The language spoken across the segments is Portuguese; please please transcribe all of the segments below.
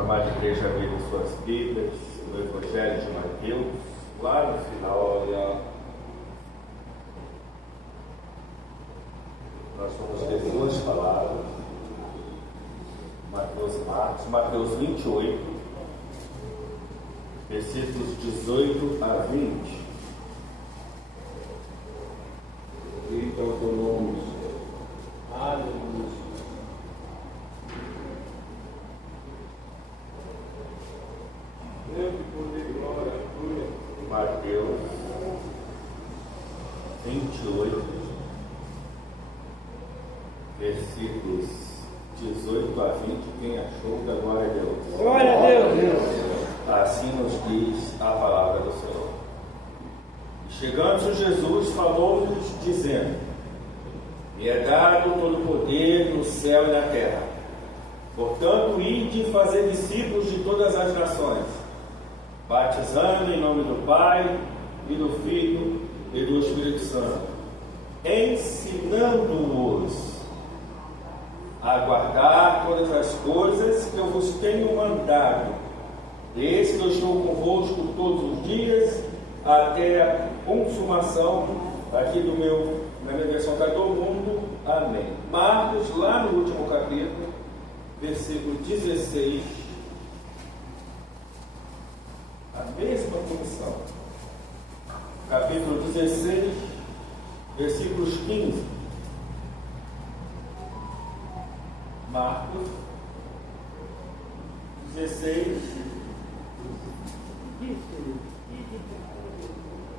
amada igreja, abrir suas Bíblias, o Evangelho de Mateus, lá no final, olha, nós vamos ler duas palavras, Mateus e Marcos, Mateus 28, versículos 18 a 20. Eita, o teu nome. Aleluia. Deus de poder e glória, aleluia. Mateus 28, versículos 18 a 20. Quem achou, da glória a Deus. Glória a Deus. Assim nos diz a palavra do Senhor. Chegando Jesus, falou-lhes, dizendo: Me é dado todo o poder no céu e na terra. Portanto, ide e fazer discípulos de todas as nações, batizando em nome do Pai, e do Filho, e do Espírito Santo, ensinando-os a guardar todas as coisas que eu vos tenho mandado. Eis que eu estou convosco todos os dias, até a consumação, aqui na minha versão está todo mundo, amém. Marcos, lá no último capítulo, versículo 16, a mesma comissão, capítulo 16, versículos 15, Marcos 16,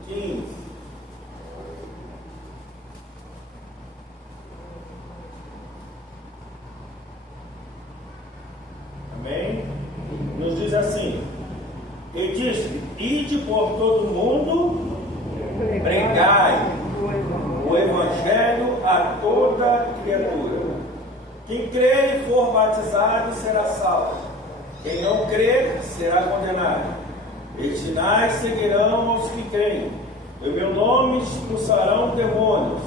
15. Amém? Nos diz assim: E disse: Ide por todo o mundo, pregai o Evangelho a toda criatura. Quem crer e for batizado será salvo. Quem não crer será condenado. Estes sinais seguirão aos que creem. Em meu nome expulsarão demônios,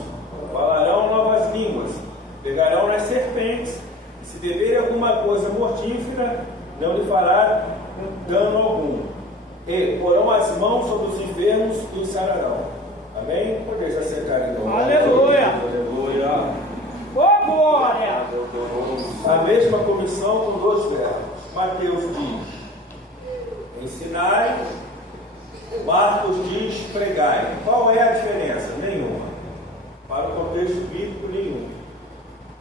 falarão novas línguas, pegarão nas serpentes, e se beberem alguma coisa mortífera, não lhe fará dano algum. E porão as mãos sobre os enfermos e os sararão. Amém? Podeis acertar então. Aleluia! Aleluia! Oh, glória! A mesma comissão com dois verbos. Mateus diz: ensinai. Marcos diz: pregai. Qual é a diferença? Nenhuma. Para o contexto bíblico, nenhum.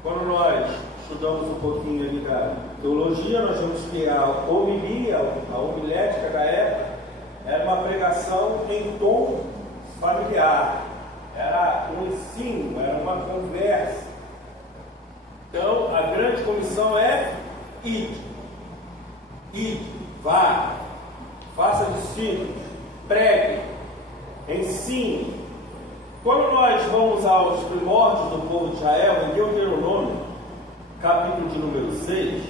Quando nós estudamos um pouquinho ali da teologia, nós vemos que a homilia, a homilética da época, era uma pregação em tom familiar. Era um ensino, era uma conversa. Então, a grande comissão é: ide, vá, faça discípulos, pregue, ensine. Quando nós vamos aos primórdios do povo de Israel, em Deuteronômio, capítulo de número 6,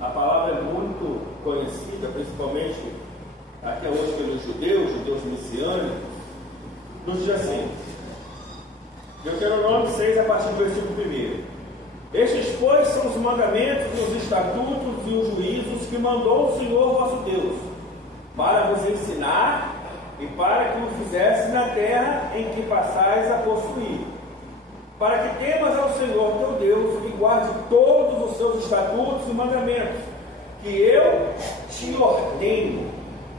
a palavra é muito conhecida, principalmente até hoje pelos judeus messiânicos, nos diz assim, Deuteronômio 6, a partir do versículo 1. Estes, pois, são os mandamentos, os estatutos e os juízos que mandou o Senhor vosso Deus, para vos ensinar e para que o fizesse na terra em que passais a possuir, para que temas ao Senhor teu Deus e guarde todos os seus estatutos e mandamentos, que eu te ordeno,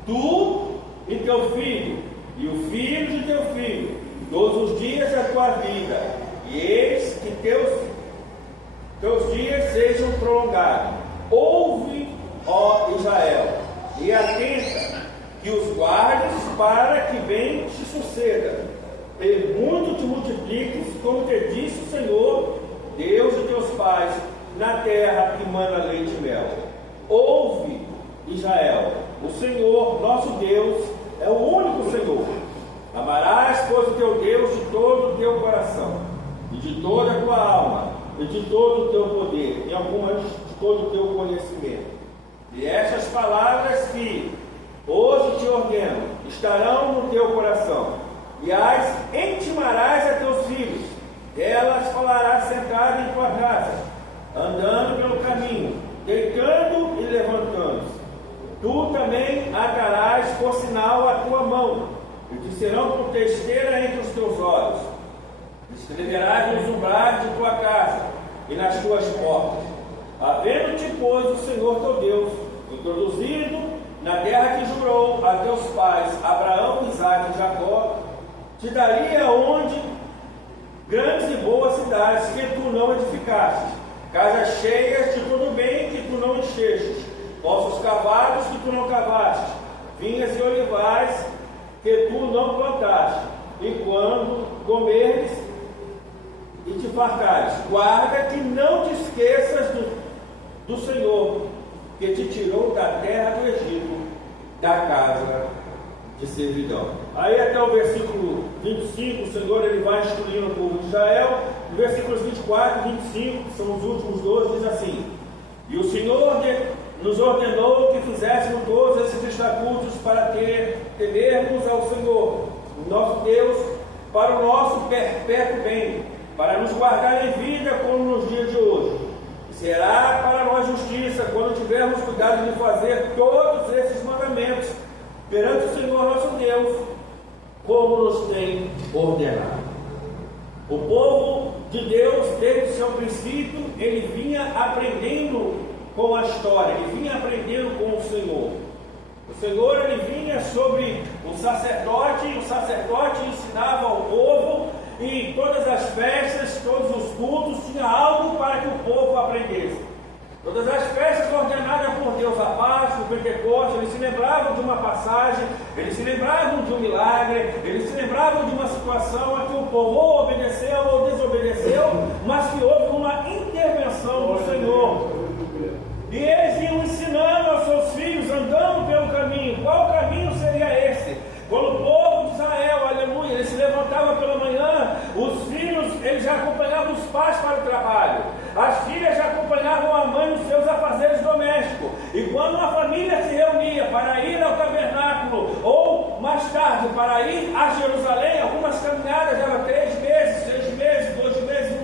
tu e teu filho, e o filho de teu filho, todos os dias da tua vida, e eis que teus dias sejam prolongados. Ouve, ó Israel, e atenta, que os guardes para que bem te suceda, e muito te multipliques, como te disse o Senhor, Deus de teus pais, na terra que mana leite e mel. Ouve, Israel, o Senhor, nosso Deus, é o único Senhor. Amarás, pois, o teu Deus de todo o teu coração, e de toda a tua alma, e de todo o teu poder, e algumas de todo o teu conhecimento. E estas palavras que hoje te ordeno estarão no teu coração, e as intimarás a teus filhos. Elas falarás sentado em tua casa, andando pelo caminho, deitando e levantando. Tu também atarás por sinal a tua mão, e te serão por testeira entre os teus olhos. Escreverás nos umbrais de tua casa e nas tuas portas. Havendo-te, pois, o Senhor teu Deus introduzido na terra que jurou a teus pais, Abraão, Isaque e Jacó, te daria onde grandes e boas cidades que tu não edificaste, casas cheias de todo bem que tu não enchestes, poços cavados que tu não cavaste, vinhas e olivais que tu não plantaste. E quando comeres e te fartares, guarda que não te esqueças do Senhor, que te tirou da terra do Egito, da casa de servidão. Aí até o versículo 25, o Senhor ele vai instruindo o povo de Israel. No versículos 24 e 25, que são os últimos 12, diz assim: e o Senhor nos ordenou que fizéssemos todos esses estatutos para temermos ao Senhor, nosso Deus, para o nosso perpétuo bem, para nos guardar em vida como nos dias de hoje. Será para nós justiça quando tivermos cuidado de fazer todos esses mandamentos perante o Senhor nosso Deus, como nos tem ordenado. O povo de Deus, desde o seu princípio, ele vinha aprendendo com a história, ele vinha aprendendo com o Senhor. O Senhor ele vinha sobre o sacerdote, e o sacerdote ensinava ao povo, e em todas as festas, todos os cultos, tinha algo para que o povo aprendesse. Todas as festas ordenadas por Deus, a Páscoa, o Pentecostes, eles se lembravam de uma passagem, eles se lembravam de um milagre, eles se lembravam de uma situação a que o povo ou obedeceu ou desobedeceu, mas que houve uma intervenção do Senhor. E eles iam ensinando aos seus filhos, andando pelo caminho. Qual caminho seria esse? Quando o povo de Israel, aleluia, ele se levantava pela manhã, os filhos, eles já acompanhavam os pais para o trabalho. As filhas já acompanhavam a mãe nos seus afazeres domésticos. E quando uma família se reunia para ir ao tabernáculo, ou mais tarde para ir a Jerusalém, algumas caminhadas eram 3 meses, 6 meses, 2 meses,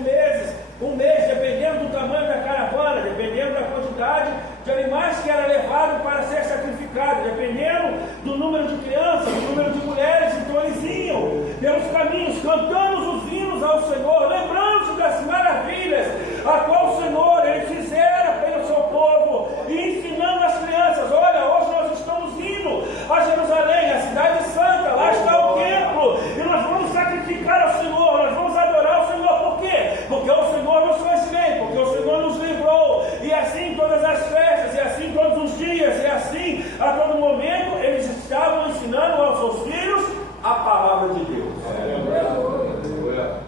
1 mês, dependendo do tamanho da caravana, dependendo da quantidade de animais que era levado para ser sacrificado, dependendo do número de crianças, do número de mulheres. Então eles iam pelos caminhos, cantando os hinos ao Senhor, lembrando-se das maravilhas a qual o Senhor ele fizera pelo seu povo, e ensinando as crianças: olha, hoje nós estamos indo a Jerusalém, a cidade santa, lá está o templo, e nós vamos sacrificar ao Senhor, nós vamos adorar o Senhor. Por quê? Porque o Senhor nos fez bem, porque o Senhor nos livrou. E assim todas as festas, e assim todos os dias, e assim a todo momento eles estavam ensinando aos seus filhos a palavra de Deus.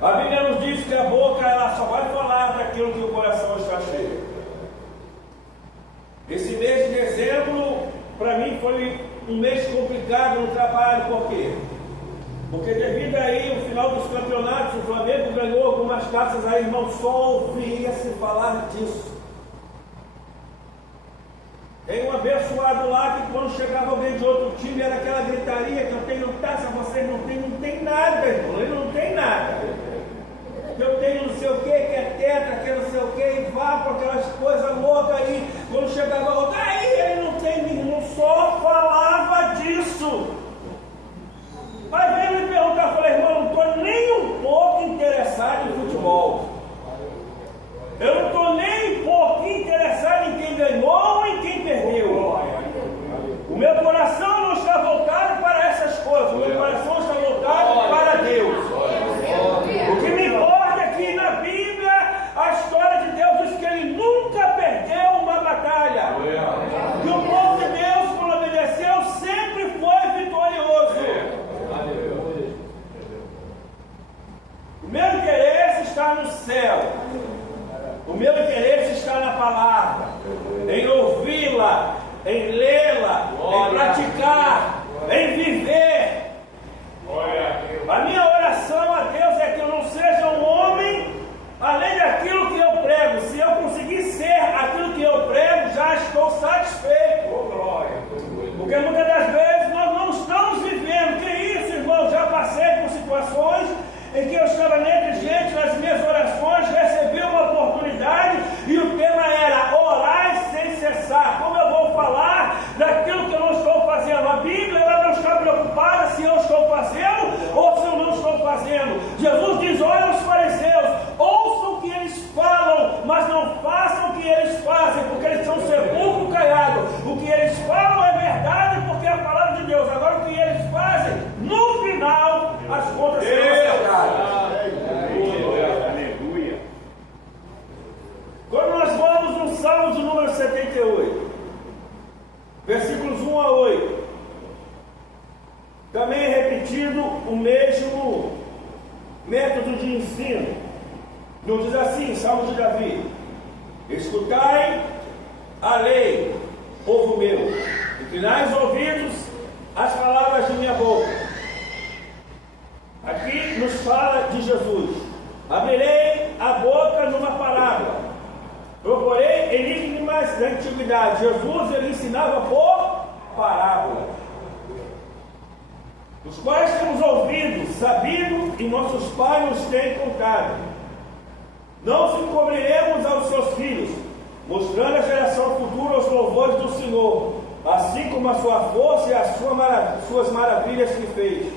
A Bíblia nos diz que a boca ela só vai falar daquilo que o coração está cheio. Esse mês de dezembro para mim foi um mês complicado no trabalho. Por quê? Porque devido aí ao final dos campeonatos, o Flamengo ganhou algumas taças, aí irmão, só ouvia-se falar disso. Tem um abençoado lá que quando chegava alguém de outro time era aquela gritaria que eu tenho taça, vocês não tem nada, irmão, ele não tem nada. Eu tenho não sei o que é tetra, que é não sei o que, e vá com aquelas coisas loucas aí. Quando chegava outro, aí ele não tem nenhum, só falava disso. Aí veio me perguntar, falei, irmão, eu não estou nem um pouco interessado em futebol. Eu não estou nem um pouco interessado em quem ganhou ou em quem perdeu. O meu coração não está voltado para essas coisas, o meu coração está voltado para Deus. O que me importa é que na Bíblia a história de Deus diz que ele nunca perdeu uma batalha. versículos 1 a 8. Também é repetido o mesmo método de ensino. Não diz assim, Salmo de Davi: escutai a lei, povo meu, inclinai os ouvidos às palavras de minha boca. Aqui nos fala de Jesus: abrirei a boca numa parábola, proporei enigmas da antiguidade. Jesus, ele ensinava por parábola, os quais temos ouvido, sabido, e nossos pais nos têm contado. Não se encobriremos aos seus filhos, mostrando à geração futura os louvores do Senhor, assim como a sua força e as suas maravilhas que fez.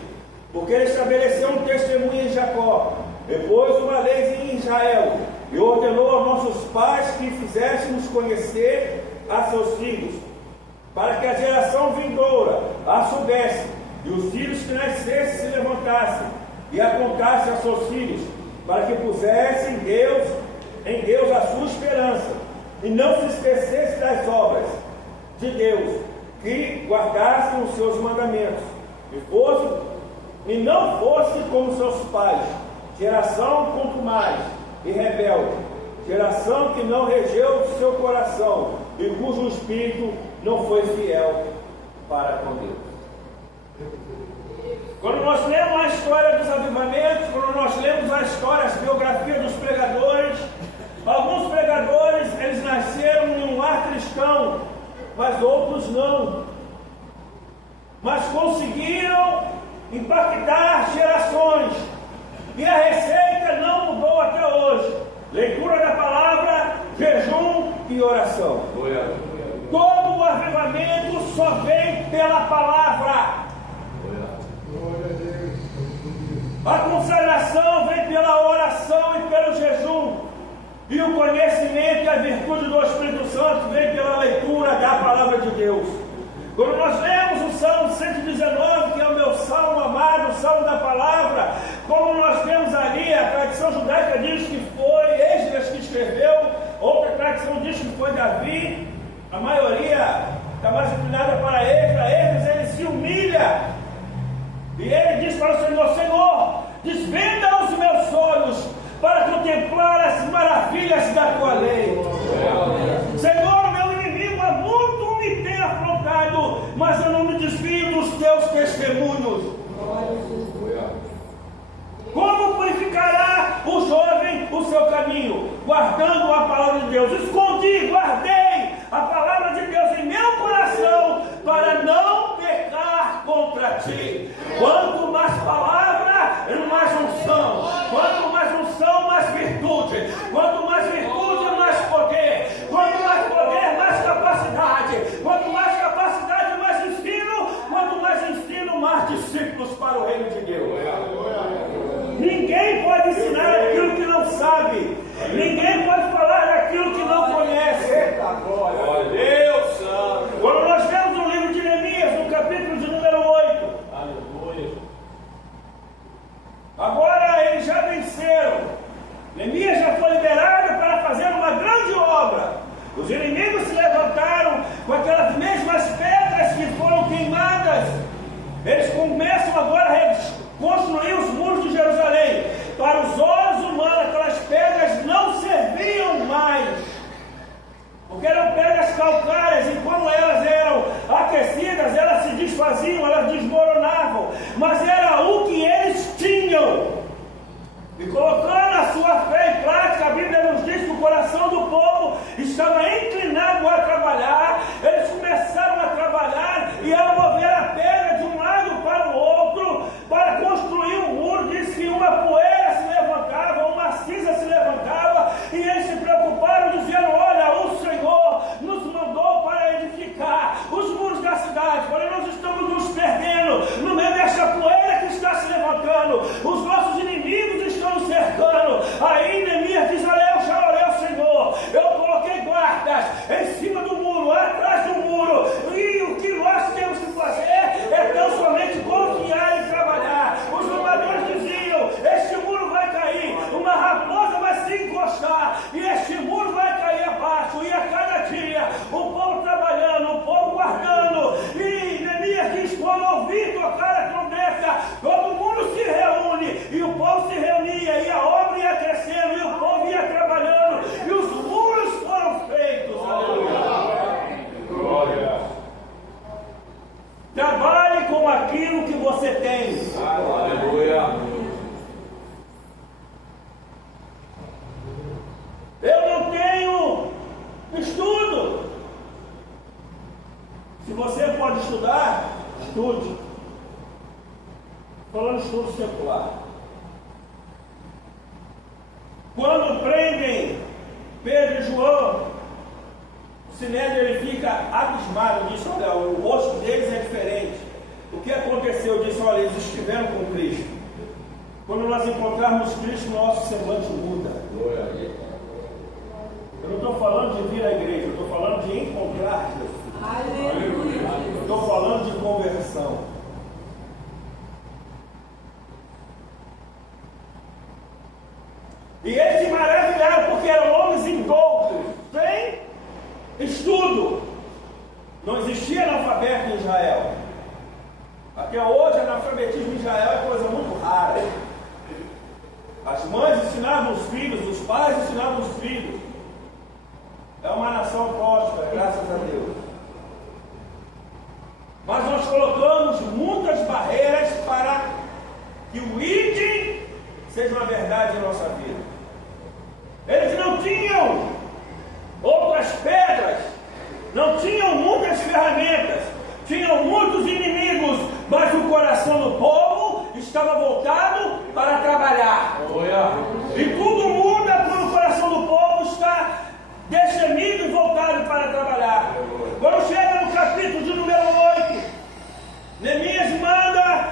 Porque ele estabeleceu um testemunho em Jacó, depois uma lei em Israel, e ordenou aos nossos pais que fizéssemos conhecer a seus filhos, para que a geração vindoura a soubesse, e os filhos que nascessem se levantassem e a contassem a seus filhos, para que pusessem em Deus a sua esperança, e não se esquecesse das obras de Deus, que guardassem os seus mandamentos, e não fosse como seus pais, geração contumaz e rebelde, geração que não regeu o seu coração, e cujo espírito não foi fiel para com Deus. Quando nós lemos a história dos avivamentos, quando nós lemos a história, as biografias dos pregadores, alguns pregadores, eles nasceram em um lar cristão, mas outros não. Mas conseguiram impactar gerações, e a receita não mudou até hoje. Leitura da palavra, jejum e oração. Todo o avivamento só vem pela palavra. A consagração vem pela oração e pelo jejum, e o conhecimento e a virtude do Espírito Santo vem pela leitura da palavra de Deus. Quando nós lemos o Salmo 119, que é o meu salmo amado, o salmo da palavra, como nós vemos ali, a tradição judaica diz que foi Esdras que escreveu, outra tradição diz que foi Davi, a maioria está mais inclinada para Esdras, ele se humilha, e ele diz para o Senhor: Senhor, desvenda os meus olhos para contemplar as maravilhas da tua lei. Senhor, meu inimigo há muito me tem afrontado, mas eu não me desvio dos teus testemunhos. Como purificará o jovem o seu caminho? Guardando a palavra de Deus. Escondi, guardei a palavra de Deus em meu coração, para não pecar contra ti. Quanto mais palavra, mais unção. Quanto mais unção, mais virtude. Quanto mais virtude, mais poder. Quanto mais poder, mais capacidade. Quanto mais capacidade, mais ensino. Quanto mais ensino, mais discípulos para o reino de Deus. Ninguém pode ensinar aquilo que não sabe. Ninguém pode falar daquilo que não conhece. Glória a Deus, Santo. Quando nós vemos o livro de Neemias, no capítulo de número 8, Aleluia. agora eles já venceram. Neemias já foi liberado para fazer uma grande obra. Os inimigos se levantaram com aquelas mesmas pedras que foram queimadas. Eles começam agora a construir os muros de Jerusalém. Para os olhos humanos, aquelas pedras não serviam mais, porque eram pedras calcárias, e quando elas eram aquecidas, elas se desfaziam, elas desmoronavam, mas era o que eles tinham. E colocando a sua fé em prática, a Bíblia nos diz que o coração do povo estava inclinado a trabalhar. Eles começaram a trabalhar e a mover a pedra de um lado para o outro, para construir um muro. Diz que uma poeira se levantava, uma cinza se levantava, e eles se preocuparam, dizendo: olha, o Senhor nos mandou Se você pode estudar, estude. Falando de estudo secular. Quando prendem Pedro e João, o Sinédrio ele fica abismado, diz: olha, o rosto deles é diferente. O que aconteceu? Diz: olha, eles estiveram com Cristo. Quando nós encontrarmos Cristo, nosso semblante muda. Eu não estou falando de vir à igreja, eu estou falando de encontrar Jesus. Aleluia. Eu estou falando de conversão. E eles se maravilharam porque eram homens indoutos, sem estudo. Não existia analfabeto em Israel. Até hoje, analfabetismo em Israel é coisa muito rara. As mães ensinavam os filhos, os pais ensinavam os filhos. É uma nação próspera, graças a Deus. Mas nós colocamos muitas barreiras para que o ID seja uma verdade em nossa vida. Eles não tinham outras pedras, não tinham muitas ferramentas, tinham muitos inimigos, mas o coração do povo estava voltado para trabalhar. E tudo muda quando o coração do povo está destemido e voltado para trabalhar. Quando chega no capítulo de número 8, Neemias manda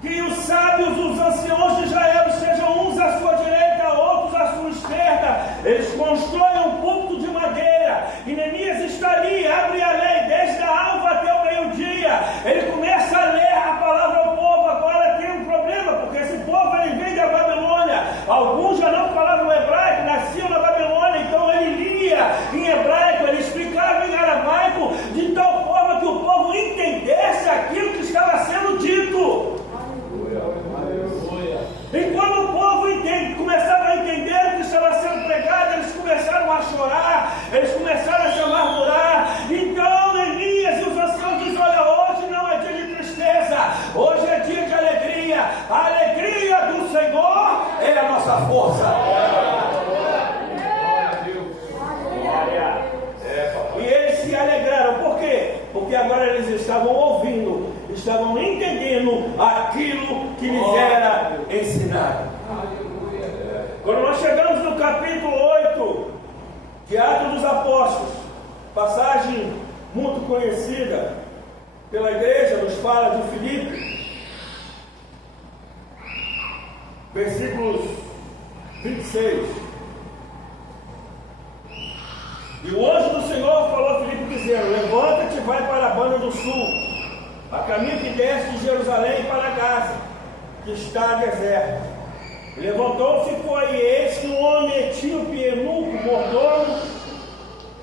que os sábios, os anciãos de Israel, sejam uns à sua direita, outros à sua esquerda. Eles constroem um púlpito de madeira. E Neemias está ali, abre a lei, desde a alva até o meio-dia. Ele começa a ler a palavra ao povo. Agora tem um problema, porque esse povo ele vem da Babilônia. Alguns já não falavam hebraico, nasciam na Babilônia, então ele lia em hebraico, ele explicava em aramaico, de tal forma que o povo entendesse aquilo que estava sendo dito. E quando o povo começava a entender o que estava sendo pregado, eles começaram a chorar, eles começaram a se amargurar. Então Neemias e os anciãos dizem: olha, hoje não é dia de tristeza, hoje é dia de alegria. A alegria do Senhor é a nossa força. E eles se alegraram, por quê? Porque agora eles estavam ouvindo, estavam entendendo aquilo que lhes era ensinado. Quando nós chegamos no capítulo 8 de Atos dos Apóstolos, passagem muito conhecida pela igreja, nos fala de Filipe, versículos 26. E o anjo do Senhor falou a Filipe dizendo: levanta-te e vai para a banda do sul, a caminho que desce de Jerusalém para Gaza, que está deserto. Levantou-se e foi, e eis que um homem etíope, eunuco, mordomo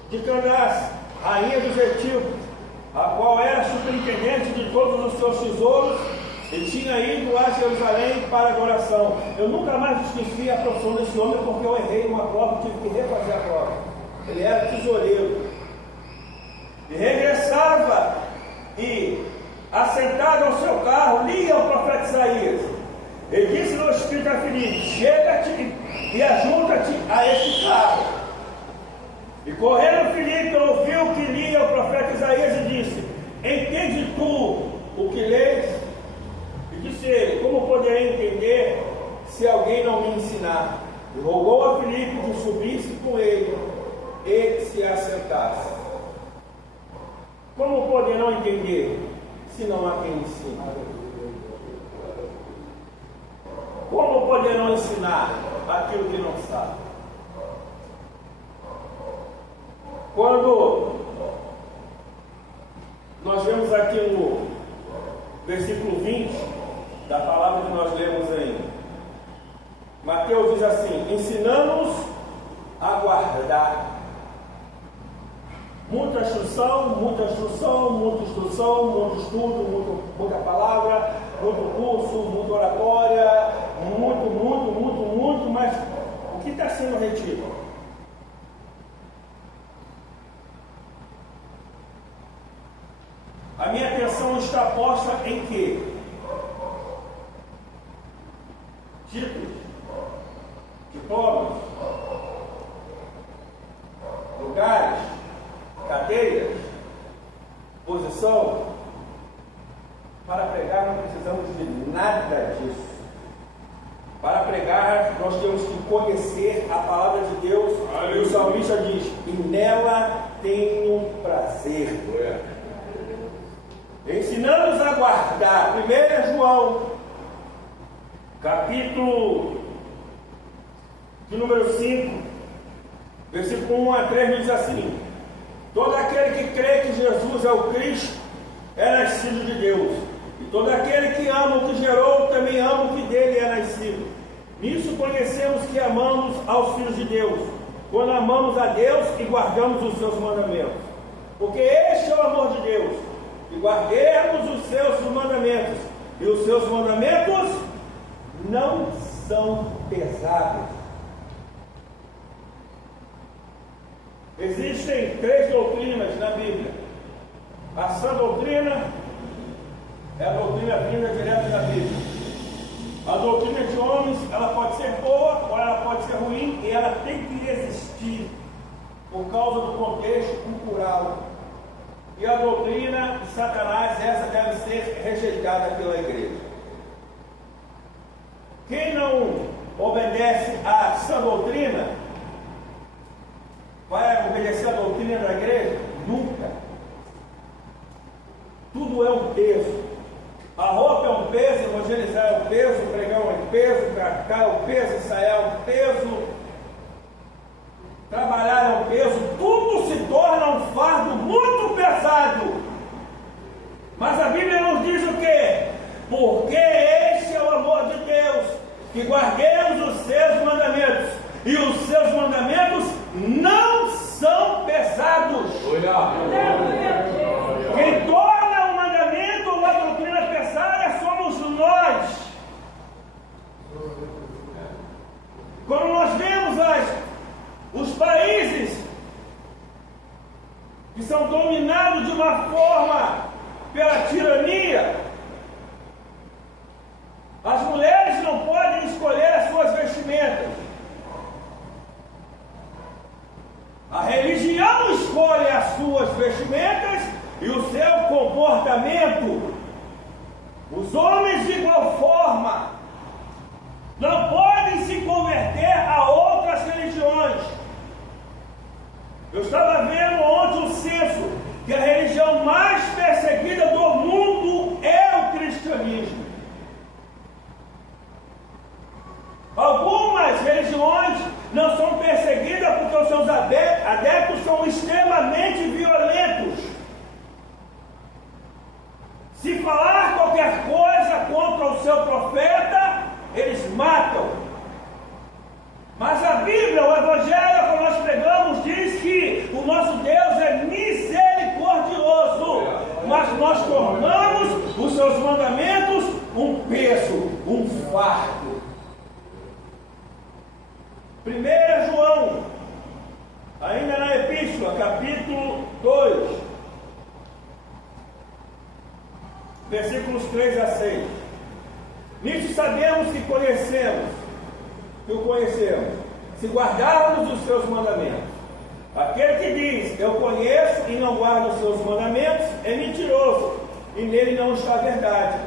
de Candace, rainha dos etíopes, a qual era superintendente de todos os seus tesouros, e tinha ido a Jerusalém para adoração. Eu nunca mais esqueci a profissão desse homem, porque eu errei uma prova, tive que refazer a prova. Ele era tesoureiro. E regressava e, assentado ao seu carro, lia o profeta Isaías. Ele disse no Espírito a Filipe: chega-te e ajunta-te a este carro. E correndo Filipe ouviu o que lia o profeta Isaías e disse: entende tu o que lês? E disse ele: como poderei entender se alguém não me ensinar? E rogou a Filipe que subisse com ele e se assentasse. Como poderão entender se não há quem ensine? Como poderão ensinar aquilo que não sabem? Quando nós vemos aqui no versículo 20 da palavra que nós lemos ainda, Mateus diz assim: ensinando-nos a guardar. Muita instrução, muita instrução, muita instrução, muito estudo, muita palavra, muito curso, muita oratória, muito, mas o que está sendo retido? A minha atenção está posta em quê? Títulos, diplomas, lugares, cadeiras, posição, para pregar não precisamos de nada disso. Para pregar nós temos que conhecer a palavra de Deus. E o salmista diz: e nela tenho prazer. Ensinando-nos a guardar. 1 João, capítulo de número 5, versículo 1 a 3, diz assim: todo aquele que crê que Jesus é o Cristo é nascido de Deus, e todo aquele que ama o que gerou também ama o que dele é nascido. Nisso conhecemos que amamos aos filhos de Deus, quando amamos a Deus e guardamos os seus mandamentos. Porque este é o amor de Deus, que guardemos os seus mandamentos, e os seus mandamentos não são pesados. Existem 3 doutrinas na Bíblia. A sã doutrina é a doutrina vinda direto da Bíblia. A doutrina de homens, ela pode ser boa ou ela pode ser ruim, e ela tem que existir por causa do contexto cultural. E a doutrina de Satanás, essa deve ser rejeitada pela igreja. Quem não obedece à sã doutrina vai obedecer a doutrina da igreja? Nunca. Tudo é um peso. A roupa é um peso, evangelizar é um peso, pregar é um peso, praticar é um peso, ensaiar é um peso, trabalhar é um peso. Tudo se torna um fardo muito pesado. Mas a Bíblia nos diz o quê? Porque este é o amor de Deus, que guardemos os seus mandamentos, e os seus mandamentos não são pesados. Quem torna um mandamento uma doutrina pesada somos nós. Quando nós vemos os países que são dominados de uma forma pela tirania, as mulheres não podem escolher as suas vestimentas. A religião escolhe as suas vestimentas e o seu comportamento. Os homens, de igual forma, não podem se converter a outras religiões. Eu estava vendo ontem o censo que a religião mais perseguida do mundo é o cristianismo. Algumas religiões não são perseguidas porque os seus adeptos são extremamente violentos. Se falar qualquer coisa contra o seu profeta, eles matam. Mas a Bíblia, o Evangelho que nós pregamos, diz que o nosso Deus é misericordioso, mas nós tornamos os seus mandamentos um peso, um fardo. 1 João, ainda na Epístola, capítulo 2, versículos 3 a 6. Nisso sabemos que o conhecemos, se guardarmos os seus mandamentos. Aquele que diz, eu conheço e não guarda os seus mandamentos, é mentiroso, e nele não está a verdade.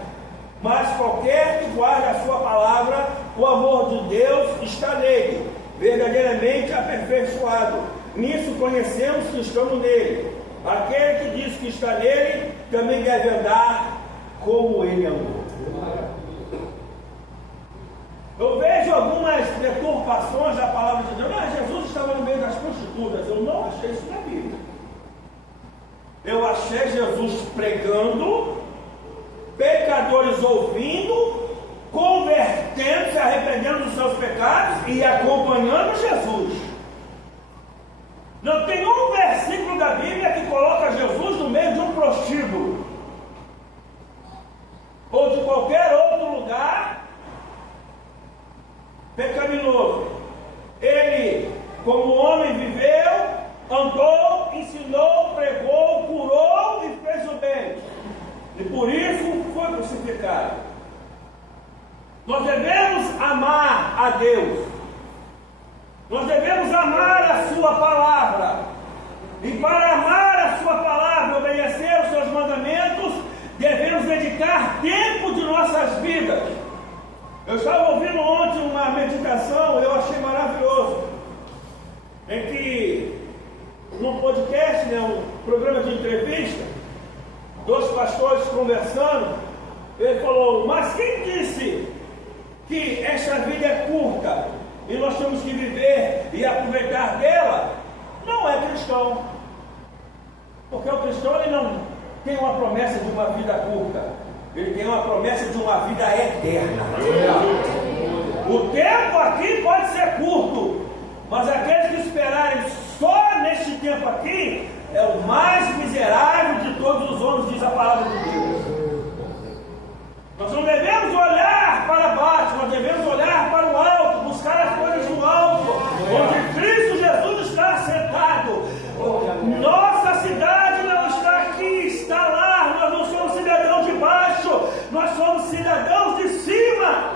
Mas qualquer que guarde a sua palavra, o amor de Deus está nele, verdadeiramente aperfeiçoado. Nisso conhecemos que estamos nele. Aquele que diz que está nele, também deve andar como ele andou. Eu vejo algumas deturpações da palavra de Deus. Jesus estava no meio das prostitutas. Eu não achei isso na Bíblia. Eu achei Jesus pregando, pecadores ouvindo, convertendo-se, arrependendo dos seus pecados e acompanhando Jesus. Não tem um versículo da Bíblia que coloca Jesus no meio de um prostíbulo ou de qualquer outro lugar pecaminoso. Ele, como homem, viveu, andou, ensinou, pregou, curou e fez o bem. E por isso foi crucificado. Nós devemos amar a Deus. Nós devemos amar a sua palavra. E para amar a sua palavra, obedecer os seus mandamentos, dedicar tempo de nossas vidas. Eu estava ouvindo ontem uma meditação, eu achei maravilhoso, em que, num podcast, um programa de entrevista, dois pastores conversando, ele falou: mas quem disse que esta vida é curta e nós temos que viver e aproveitar dela? Não é cristão, porque o cristão ele não tem uma promessa de uma vida curta, ele tem uma promessa de uma vida eterna. O tempo aqui pode ser curto, mas aqueles que esperarem só neste tempo aqui é o mais miserável de todos os homens, diz a palavra de Deus. Nós não devemos olhar para baixo, nós devemos olhar para o alto, buscar as coisas do alto, onde Cristo Jesus está sentado. Nossa cidade não está aqui, está lá. Nós não somos cidadãos de baixo, nós somos cidadãos de cima.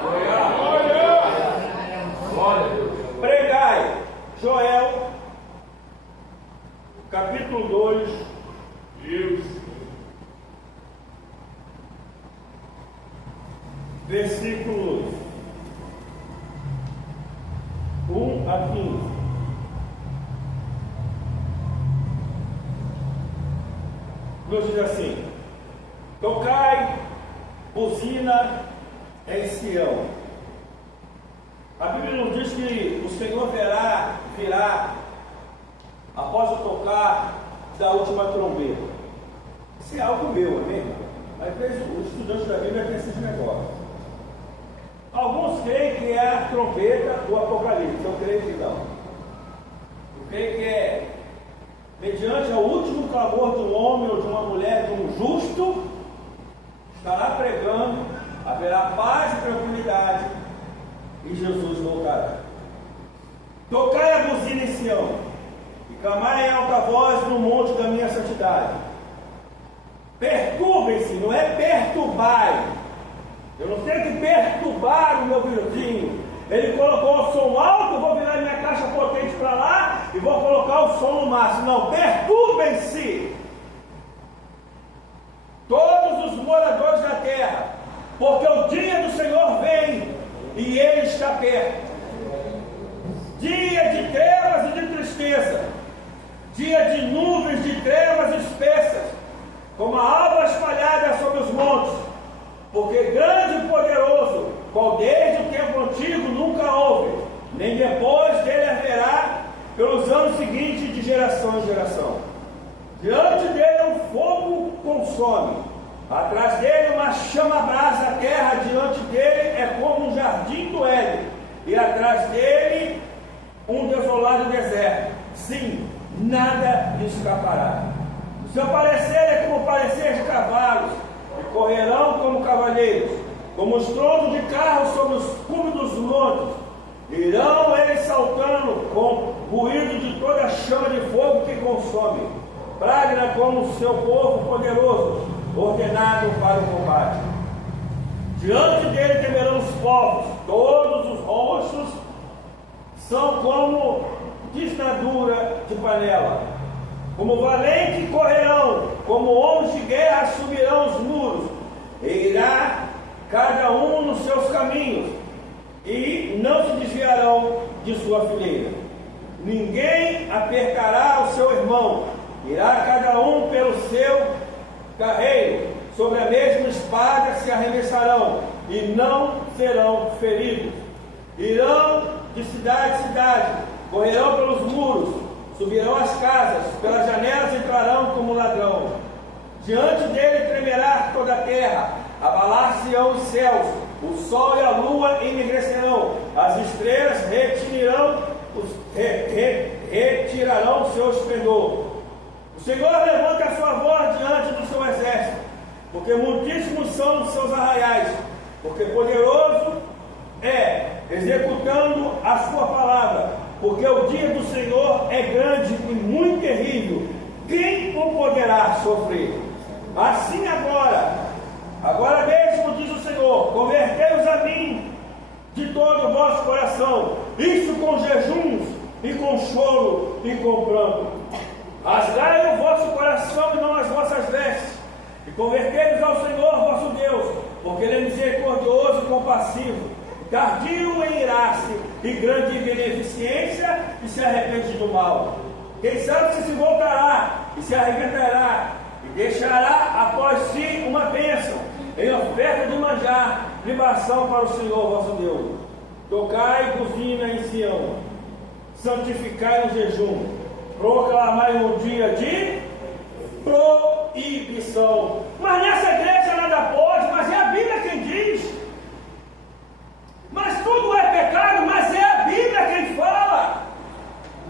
Pregai, Joel, capítulo 2, versículos 1 a 15. Nos diz assim: tocai buzina em Sião. A Bíblia nos diz que o Senhor virá após o tocar da última trombeta. Isso é algo meu, amém? Às vezes os estudantes da Bíblia têm esses negócios. Alguns creem que é a trombeta do Apocalipse, eu creio que não. Eu creio que é mediante ao último clamor de um homem ou de uma mulher, de um justo, estará pregando, haverá paz e tranquilidade, e Jesus voltará. Tocai a buzina em Sião, e clamai em alta voz no monte da minha santidade. Perturbem-se, não é perturbai. Eu não tenho que perturbar o meu vizinho. Ele colocou o som alto, vou virar minha caixa potente para lá e vou colocar o som no máximo. Não, perturbem-se todos os moradores da terra, porque o dia do Senhor vem e Ele está perto. Dia de trevas e de tristeza, dia de nuvens de trevas espessas, como a alva espalhada sobre os montes, porque grande e poderoso, qual desde o tempo antigo nunca houve, nem depois dele haverá, pelos anos seguintes de geração em geração. Diante dele um fogo consome, atrás dele uma chama abrasa a terra, diante dele é como um jardim do Éden, e atrás dele um desolado deserto. Sim, nada lhe escapará. O seu parecer é como o parecer de cavalos, e correrão como cavalheiros, como os trondos de carros sobre os cumes dos montes. Irão eles saltando com ruído de toda a chama de fogo que consome. Pragna como o seu povo poderoso, ordenado para o combate. Diante dele temerão os povos, todos os rostos são como desnadura de panela. Como valente correrão, como homens de guerra subirão os muros, e irá cada um nos seus caminhos, e não se desviarão de sua fileira. Ninguém apertará o seu irmão, irá cada um pelo seu carreiro, sobre a mesma espada se arremessarão, e não serão feridos. Irão de cidade em cidade, correrão pelos muros, subirão as casas, pelas janelas entrarão como ladrão. Diante dele tremerá toda a terra, abalar-se-ão os céus, o sol e a lua enegrecerão, as estrelas retirarão o seu esplendor. O Senhor levanta a sua voz diante do seu exército, porque muitíssimos são os seus arraiais, porque poderoso é, executando a sua palavra, porque o dia do Senhor é grande e muito terrível, quem o poderá sofrer? Assim agora mesmo diz o Senhor, convertei-os a mim de todo o vosso coração, isso com jejuns e com choro e com pranto. Rasgai o vosso coração e não as vossas vestes, e convertei-vos ao Senhor vosso Deus, Deus, porque Ele é misericordioso e compassivo, tardio em irar-se e grande em beneficência, e se arrepende do mal. Quem sabe se voltará e se arrependerá e deixará após si uma bênção em oferta de manjar, libação para o Senhor vosso Deus. Tocai buzina em Sião, santificai o jejum, proclamai um dia de proibição. Mas nessa igreja nada pode, mas é a Bíblia quem diz. Mas tudo é pecado, mas é a Bíblia quem fala.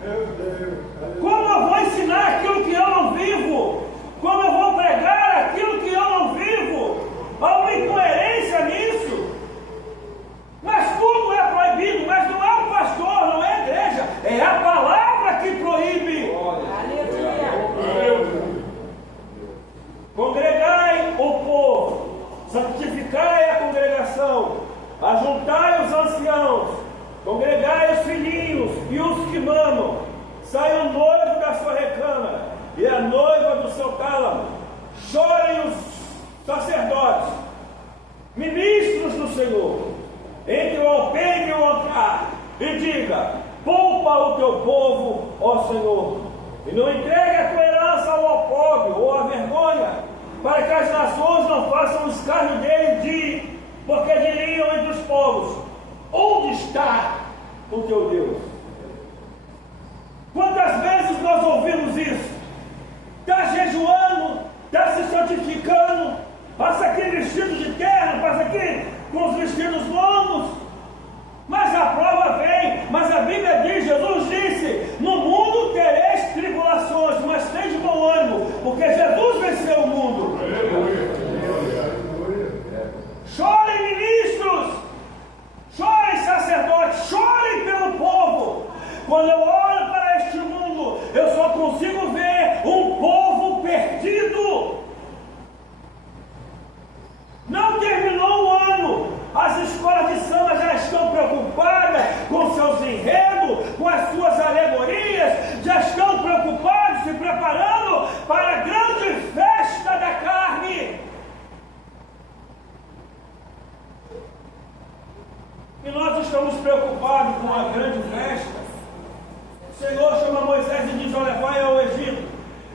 Meu Deus. Como eu vou ensinar aquilo que eu não vivo? Como eu vou pregar aquilo que eu não vivo? Há uma incoerência nisso. Mas tudo é proibido, mas não é o pastor, não é a igreja, é a palavra que proíbe. Congregai o povo, santificai a congregação, ajuntai os anciãos, congregai os filhinhos e os que mamam. Sai o noivo da sua recâmara e a noiva do seu tálamo. Chorem os sacerdotes, ministros do Senhor, entre o alpendre e o altar, e diga: poupa o teu povo, ó Senhor, e não entregue a tua herança ao opróbrio ou à vergonha, para que as nações não façam escárnio dele, porque diriam entre os povos: onde está o teu Deus? Quantas vezes nós ouvimos isso? Está jejuando, está se santificando, passa aqui vestido de terno, passa aqui com os vestidos longos, mas a prova vem. Mas a Bíblia diz, Jesus disse: no mundo tereis tribulações, mas tens de bom ânimo, porque Jesus venceu o mundo. Chorem ministros, chorem sacerdotes, chorem pelo povo. Quando eu olho para este mundo, eu só consigo ver um povo perdido. Não terminou o ano, as escolas de samba já estão preocupadas com seus enredos, com as suas alegorias, já estão preocupados, se preparando para a grande festa da carne. E nós estamos preocupados com a grande festa. O Senhor chama Moisés e diz: olha, vai ao Egito,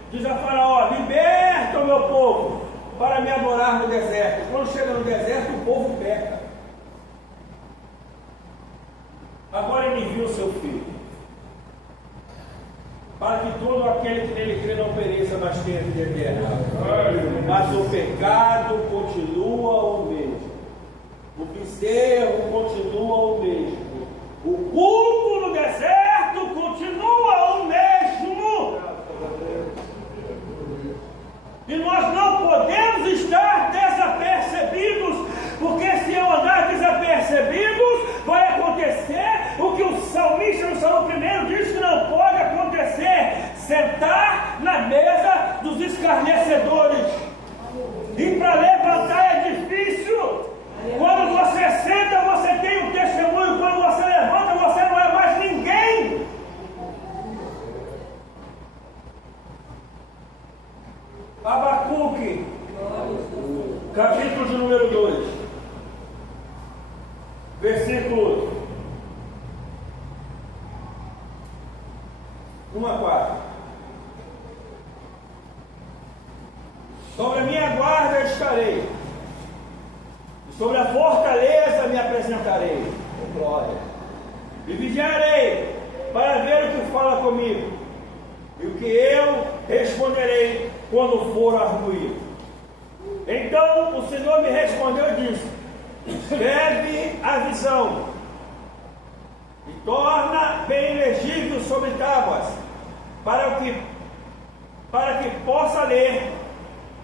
diz a Faraó: liberta o meu povo para me adorar no deserto. Quando chega no deserto, o povo peca. Agora Ele envia o seu Filho, para que todo aquele que nele crê não pereça, mas tenha vida eterna. Mas o pecado continua o mesmo, o bezerro continua o mesmo, o culto no deserto continua o mesmo. E nós não podemos estar desapercebidos, porque se eu andar desapercebidos, vai acontecer o que o salmista no Salmo 1 diz que não pode acontecer: sentar na mesa dos escarnecedores. E para levantar é difícil. Quando você senta, você tem um testemunho. Quando você levanta, você não é mais ninguém. Abacuque, capítulo de número 2, versículo 1 a 4. Sobre a minha guarda estarei, e sobre a fortaleza me apresentarei. Glória. E vigiarei para ver o que fala comigo, e o que eu responderei quando for arguído. Então o Senhor me respondeu e disse: escreve a visão e torna bem legível sobre tábuas, para que possa ler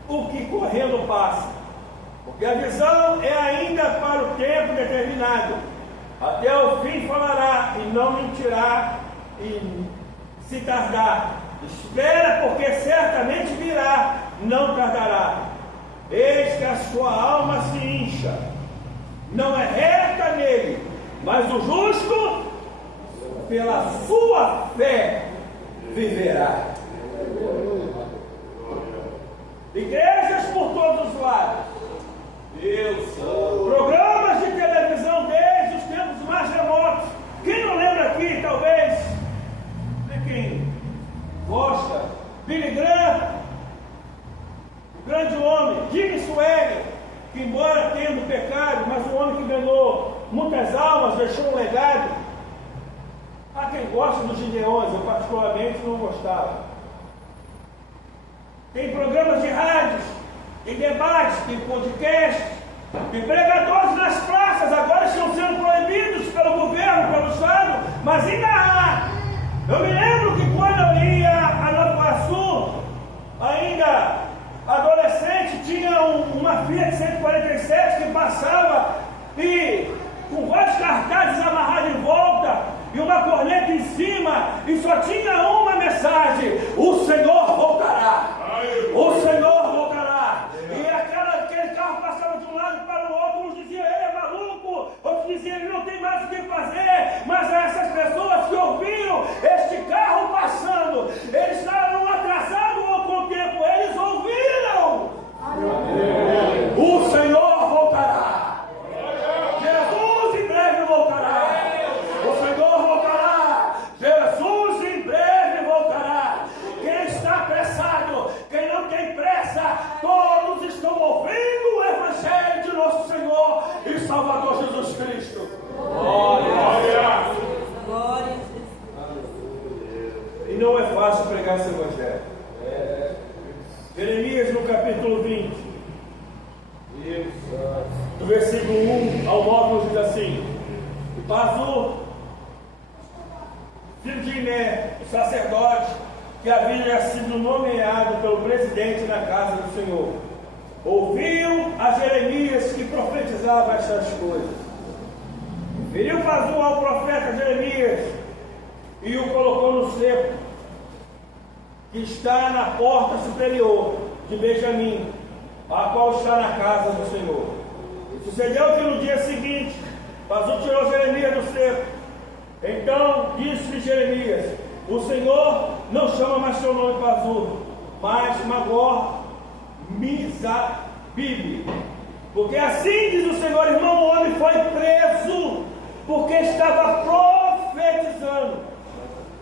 o que correndo passa. Porque a visão é ainda para o tempo determinado. Até o fim falará e não mentirá, e se tardar, espera, porque certamente virá, não tardará. Eis que a sua alma se incha, não é reta nele, mas o justo pela sua fé viverá. Igrejas por todos os lados, Programas de televisão desde os tempos mais remotos. Quem não lembra aqui, talvez, de quem gosta, Billy Graham, o grande homem, Jimmy Swaggart, que embora tendo pecado, mas um homem que ganhou muitas almas, deixou um legado. Há quem gosta dos Gideões, eu particularmente não gostava. Tem programas de rádios, tem debates, tem podcasts, tem pregadores nas praças, agora estão sendo proibidos pelo governo, pelo Estado, mas ainda há. Eu me lembro que quando eu ia a Nova Iguaçu, ainda adolescente, tinha uma Fiat 147 que passava e com vários cartazes amarrados em volta e uma corneta em cima, e só tinha uma mensagem: o Senhor voltará. O Senhor voltará. E aquele carro passava de um lado para o outro, uns diziam ele é maluco, outros diziam ele não tem mais o que fazer. Mas essas pessoas que ouviram este carro passando, eles estavam atrasados ou com o tempo, eles ouviram. O Senhor voltará. Jesus em breve voltará. O Senhor voltará. Jesus em breve voltará. Quem está apressado, quem não tem pressa, todos estão ouvindo o Evangelho de nosso Senhor e Salvador Jesus Cristo. Glória! E não é fácil pregar esse Evangelho. Jeremias no capítulo 20, do versículo 1 ao 9, nos diz assim: e Pazur, filho de Iné, o sacerdote, que havia sido nomeado pelo presidente na casa do Senhor, ouviu a Jeremias que profetizava estas coisas. Feriu Pazur ao profeta Jeremias e o colocou no cepo que está na porta superior de Benjamim, a qual está na casa do Senhor. E sucedeu que no dia seguinte Pazur tirou Jeremias do cepo. Então disse Jeremias: o Senhor não chama mais seu nome Pazur, mas Magor Mizabib, porque assim diz o Senhor, irmão, o homem foi preso porque estava profetizando.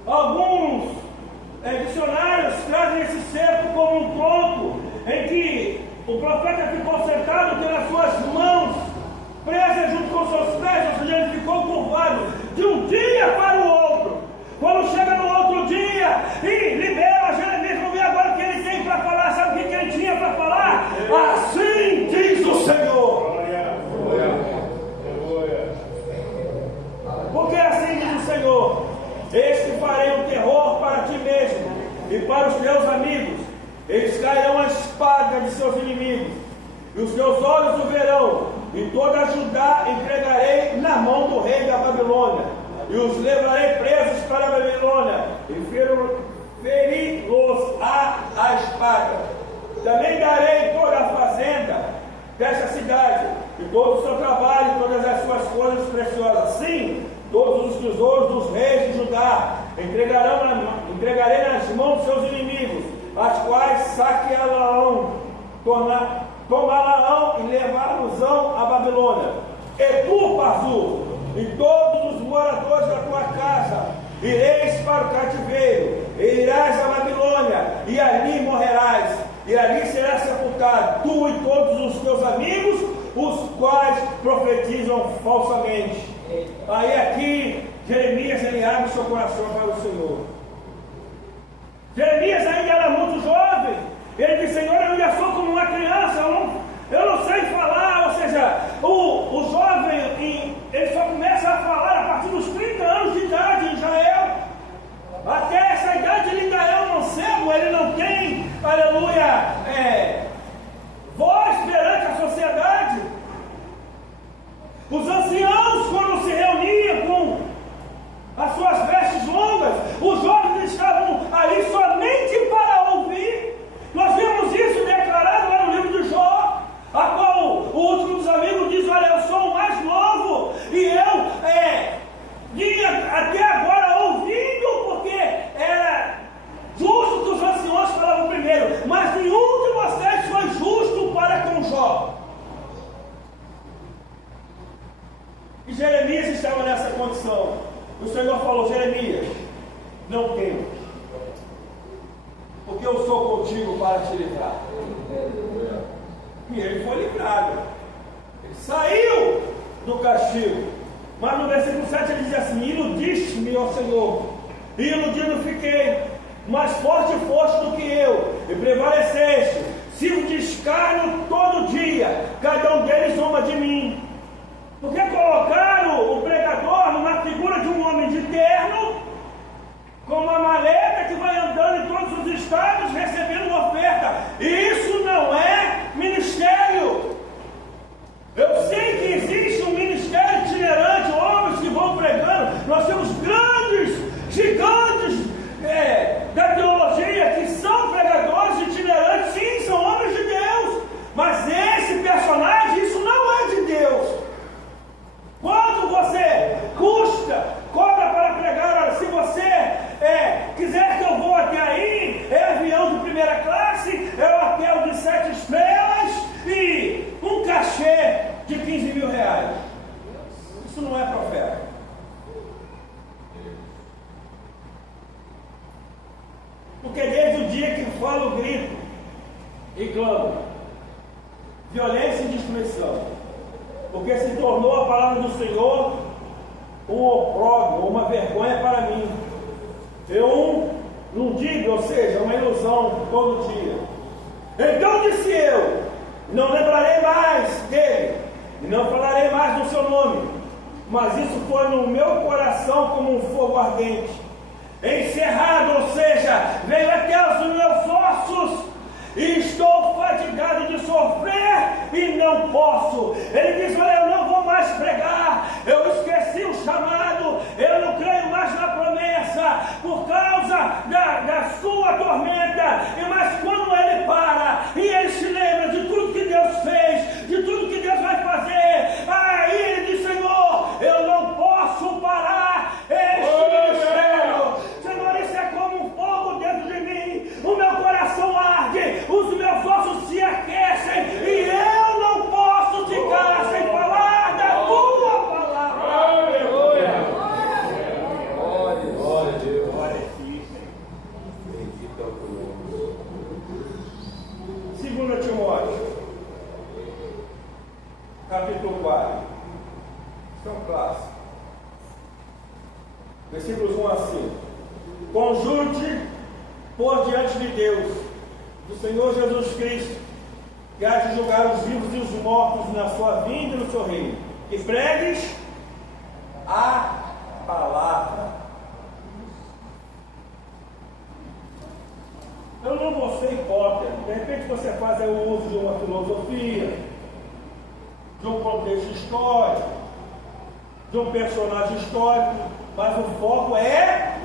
Alguns dicionários trazem esse cepo como um tronco em que o profeta ficou sentado, tendo as suas mãos presas junto com seus pés, ou seja, ele ficou curvado de um dia para o outro. Quando chega no outro dia e libera Jeremias, vamos ver agora o que ele tem para falar. Sabe o que ele tinha para falar? Assim diz o Senhor. Porque assim diz o Senhor: eis que farei um terror para ti mesmo e para os teus amigos. Eles cairão a espada de seus inimigos, e os teus olhos o verão, e toda Judá entregarei na mão do rei da Babilônia, e os levarei presos para a Babilônia, e feri-los a espada. Também darei toda a fazenda desta cidade, e todo o seu trabalho, e todas as suas coisas preciosas. Sim, todos os tesouros dos reis de Judá entregarei nas mãos de seus inimigos, as quais saqueá-la-ão, tomá-la-ão e levá-los-ão à Babilônia. E tu, Pazur, e todos os moradores da tua casa, ireis para o cativeiro, e irás à Babilônia, e ali morrerás, e ali serás sepultado, tu e todos os teus amigos, os quais profetizam falsamente. Aí aqui, Jeremias, ele abre seu coração para o Senhor. Jeremias ainda era muito jovem. Ele disse: Senhor, eu ainda sou como uma criança, eu não sei falar. Ou seja, o jovem, ele só começa a falar a partir dos 30 anos de idade em Israel. Até essa idade ele ainda é um mancebo, ele não tem, aleluia, voz perante a sociedade. Os anciãos, quando se reuniam com as suas vestes longas, os jovens estavam ali somente para ouvir. Nós vemos isso declarado lá no livro de Jó, a qual o último dos amigos diz: olha, eu sou o mais novo, e eu vinha até agora ouvindo, porque era justo que os anciãos falavam primeiro, mas nenhum de vocês foi E ele foi livrado. Ele saiu do castigo. Mas no versículo 7 ele diz assim: iludiste-me, ó Senhor, e iludido fiquei, mais forte foste do que eu, e prevaleceste. Sirvo de escárnio todo dia, cada um deles zomba de mim. Porque colocaram o pregador numa figura de um homem de terno, com uma maleta que vai andando em todos os estados recebendo uma oferta. Isso não é ministério. Eu sei que existe um ministério itinerante, homens que vão pregando. Nós temos grandes, gigantes da teologia que são pregadores itinerantes. Sim, são homens de Deus. Mas esse personagem, isso não é de Deus. Quanto você cobra para pregar? Olha, se você quiser que eu vou até aí, é avião de primeira classe, é um hotel de 7 estrelas e um cachê de 15 mil reais. Isso não é profeta. Porque desde o dia que falo, grito e clamo, violência e destruição, porque se tornou a palavra do Senhor um opróbrio, uma vergonha para mim. Eu não digo, ou seja, uma ilusão todo dia. Então disse eu: não lembrarei mais dele, e não falarei mais do seu nome. Mas isso foi no meu coração como um fogo ardente, encerrado, ou seja, veio até os meus ossos, e estou fatigado de sofrer e não posso. Ele diz: olha, eu não vou mais pregar, eu esqueci o chamado, eu não creio mais na promessa, por causa da sua tormenta. Mas quando ele para, e ele se lembra de tudo que Deus fez, de tudo que Deus vai fazer, aí ele diz: Senhor, eu não posso parar este ministério. Senhor, isso é como um fogo dentro de mim, o meu coração arde, os meus ossos se aquecem, e eu não posso ficar sem falar da tua palavra. Aleluia! Glória a Deus. Glória a Ti. Bendito é o teu nome. 2 Timóteo, capítulo 4. Isso é um clássico. Versículos 1 a 5. Conjure-te por diante de Deus, do Senhor Jesus Cristo, que há de julgar os vivos e os mortos na sua vinda e no seu reino, e pregues a palavra. Eu não vou ser hipócrita. De repente você faz o uso de uma filosofia, de um contexto histórico, de um personagem histórico, mas o foco é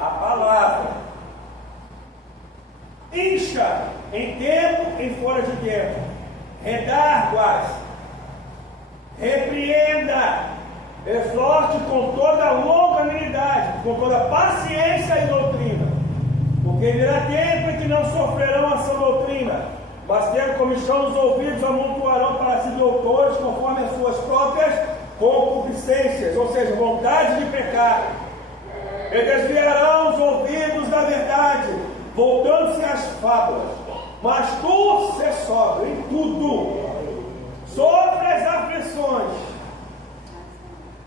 a palavra. Insta em tempo e fora de tempo, redarguas, repreenda, exorte com toda longanimidade, com toda paciência e doutrina, porque virá tempo em que não sofrerão a sua doutrina, mas tendo comichão os ouvidos, amontoarão para si doutores conforme as suas próprias concupiscências, ou seja, vontade de pecar, e desviarão os ouvidos da verdade, voltando-se às fábulas. Mas tu se sóbrio em tudo, sofre as aflições,